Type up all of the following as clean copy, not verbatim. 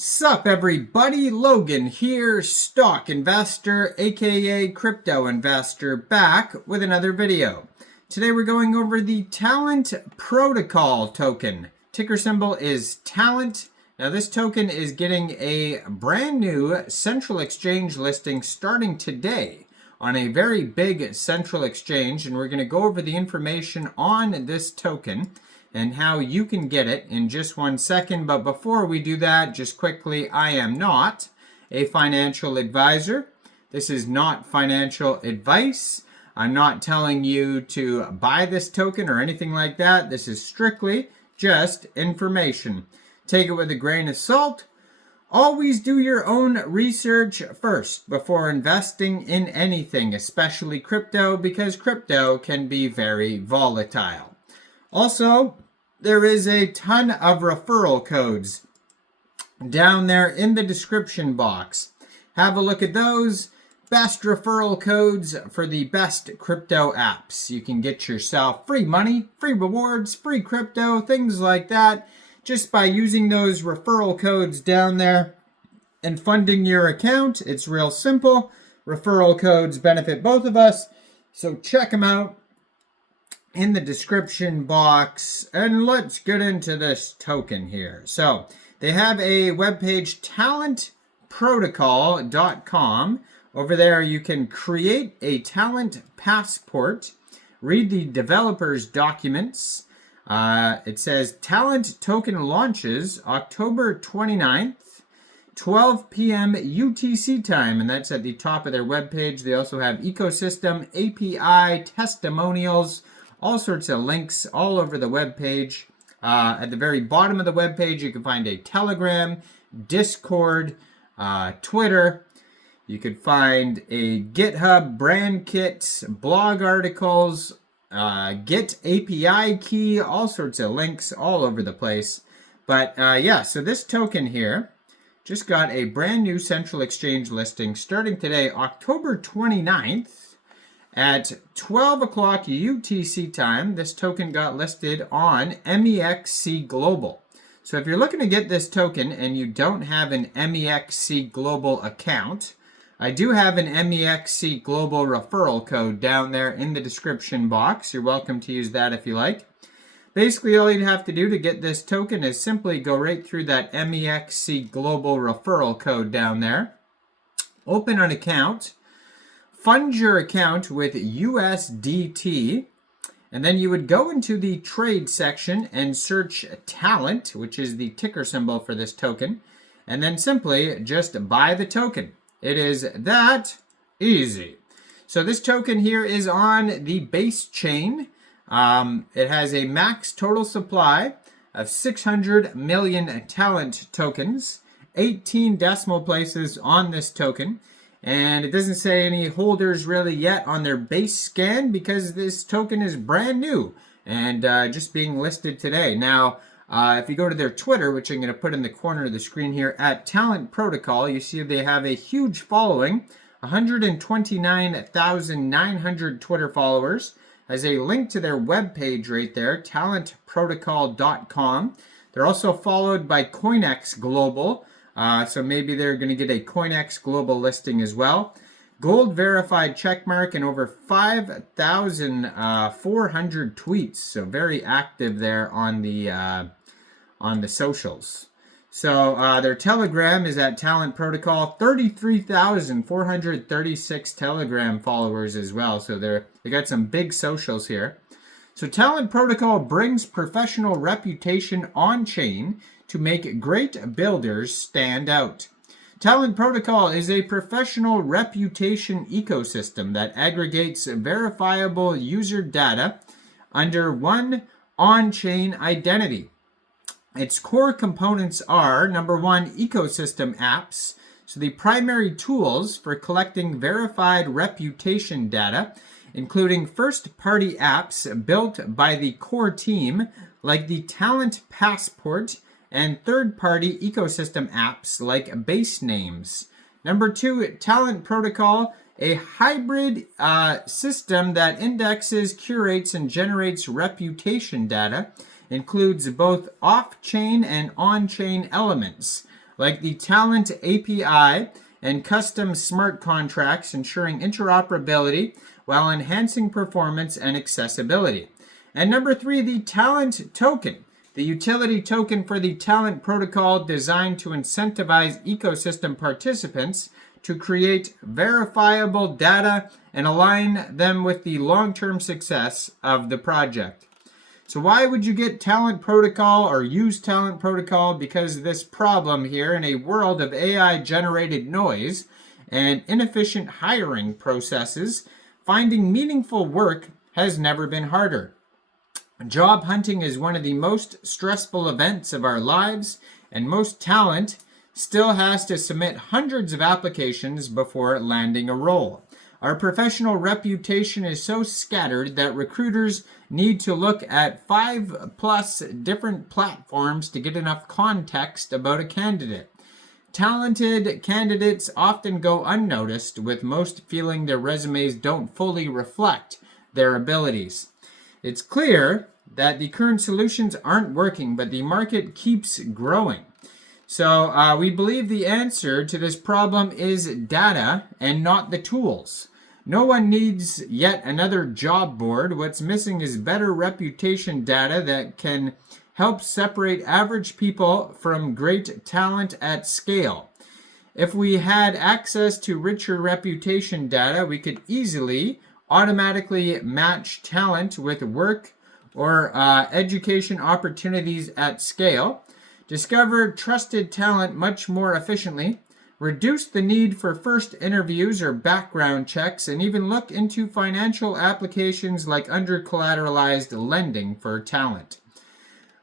Sup everybody, Logan here, stock investor aka crypto investor, back with another video. Today we're going over the Talent Protocol token. Ticker symbol is Talent. Now this token is getting a brand new central exchange listing starting today on a very big central exchange, and we're going to go over the information on this token and how you can get it in just 1 second. But before we do that, just quickly, I am not a financial advisor. This is not financial advice. I'm not telling you to buy this token or anything like that. This is strictly just information. Take it with a grain of salt. Always do your own research first before investing in anything, especially crypto, because crypto can be very volatile. Also, there is a ton of referral codes down there in the description box. Have a look at those. Best referral codes for the best crypto apps. You can get yourself free money, free rewards, free crypto, things like that, just by using those referral codes down there and funding your account. It's real simple. Referral codes benefit both of us, so check them out in the description box. And let's get into this token here. So they have a webpage, talentprotocol.com. Over there you can create a talent passport, read the developer's documents. It says talent token launches October 29th, 12 p.m. UTC time, and that's at the top of their webpage. They also have ecosystem, API, testimonials, all sorts of links all over the webpage. At the very bottom of the webpage, you can find a Telegram, Discord, Twitter. You could find a GitHub, brand kits, blog articles, Git API key, all sorts of links all over the place. But yeah, so this token here just got a brand new central exchange listing starting today, October 29th at 12 o'clock UTC time. This token got listed on Mexc Global. So if you're looking to get this token and you don't have an Mexc Global account, I do have an Mexc Global referral code down there in the description box. You're welcome to use that if you like. Basically, all you'd have to do to get this token is simply go right through that Mexc Global referral code down there. Open an account. Fund your account with USDT. And then you would go into the trade section and search Talent, which is the ticker symbol for this token. And then simply just buy the token. It is that easy. So this token here is on the base chain. It has a max total supply of 600 million talent tokens, 18 decimal places on this token. And it doesn't say any holders really yet on their base scan because this token is brand new and just being listed today. Now, if you go to their Twitter, which I'm going to put in the corner of the screen here, at Talent Protocol, you see they have a huge following, 129,900 Twitter followers. As a link to their webpage right there, talentprotocol.com. They're also followed by CoinEx Global, so maybe they're going to get a CoinEx Global listing as well. Gold verified checkmark and over 5,400 tweets, so very active there on the socials. So their Telegram is at Talent Protocol, 33,436 Telegram followers as well. So they got some big socials here. So Talent Protocol brings professional reputation on-chain to make great builders stand out. Talent Protocol is a professional reputation ecosystem that aggregates verifiable user data under one on-chain identity. Its core components are, number one, ecosystem apps. So the primary tools for collecting verified reputation data, including first-party apps built by the core team, like the Talent Passport, and third-party ecosystem apps like Base Names. Number two, Talent Protocol, a hybrid system that indexes, curates, and generates reputation data, includes both off-chain and on-chain elements. like the Talent API and custom smart contracts, ensuring interoperability while enhancing performance and accessibility. And number 3, the Talent Token, the utility token for the Talent protocol designed to incentivize ecosystem participants to create verifiable data and align them with the long-term success of the project. So why would you get Talent Protocol or use Talent Protocol? Because of this problem here in a world of AI-generated noise and inefficient hiring processes, finding meaningful work has never been harder. Job hunting is one of the most stressful events of our lives, and most talent still has to submit hundreds of applications before landing a role. Our professional reputation is so scattered that recruiters need to look at 5+ different platforms to get enough context about a candidate. Talented candidates often go unnoticed, with most feeling their resumes don't fully reflect their abilities. It's clear that the current solutions aren't working, but the market keeps growing. So we believe the answer to this problem is data and not the tools. No one needs yet another job board. What's missing is better reputation data that can help separate average people from great talent at scale. If we had access to richer reputation data, we could easily automatically match talent with work or education opportunities at scale, discover trusted talent much more efficiently, reduce the need for first interviews or background checks, and even look into financial applications like under-collateralized lending for talent.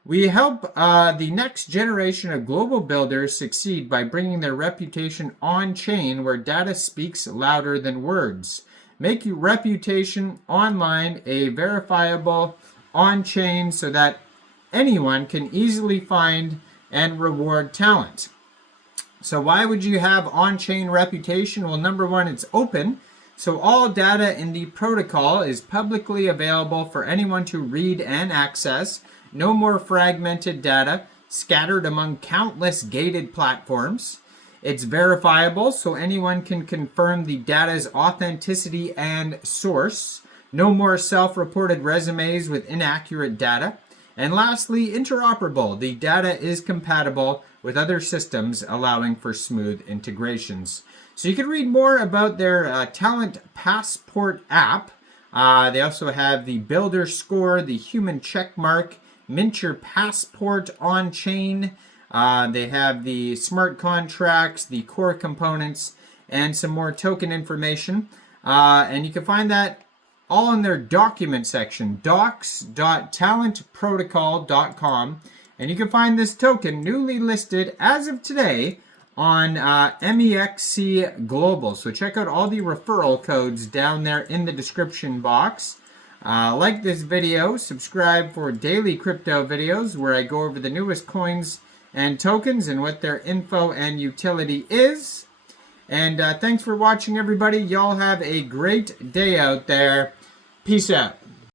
We help the next generation of global builders succeed by bringing their reputation on-chain, where data speaks louder than words. Make your reputation online a verifiable on-chain so that anyone can easily find and reward talent. So why would you have on-chain reputation? Well, number 1, it's open. So all data in the protocol is publicly available for anyone to read and access. No more fragmented data scattered among countless gated platforms. It's verifiable, so anyone can confirm the data's authenticity and source. No more self-reported resumes with inaccurate data. And lastly, interoperable. The data is compatible with other systems, allowing for smooth integrations. So you can read more about their Talent Passport app. They also have the Builder Score, the Human Checkmark, Mint Your Passport on-chain. They have the smart contracts, the core components, and some more token information. And you can find that all in their document section, docs.talentprotocol.com. And you can find this token newly listed as of today on Mexc Global. So check out all the referral codes down there in the description box. Like this video, subscribe for daily crypto videos where I go over the newest coins and tokens and what their info and utility is. And thanks for watching, everybody. Y'all have a great day out there. Peace out.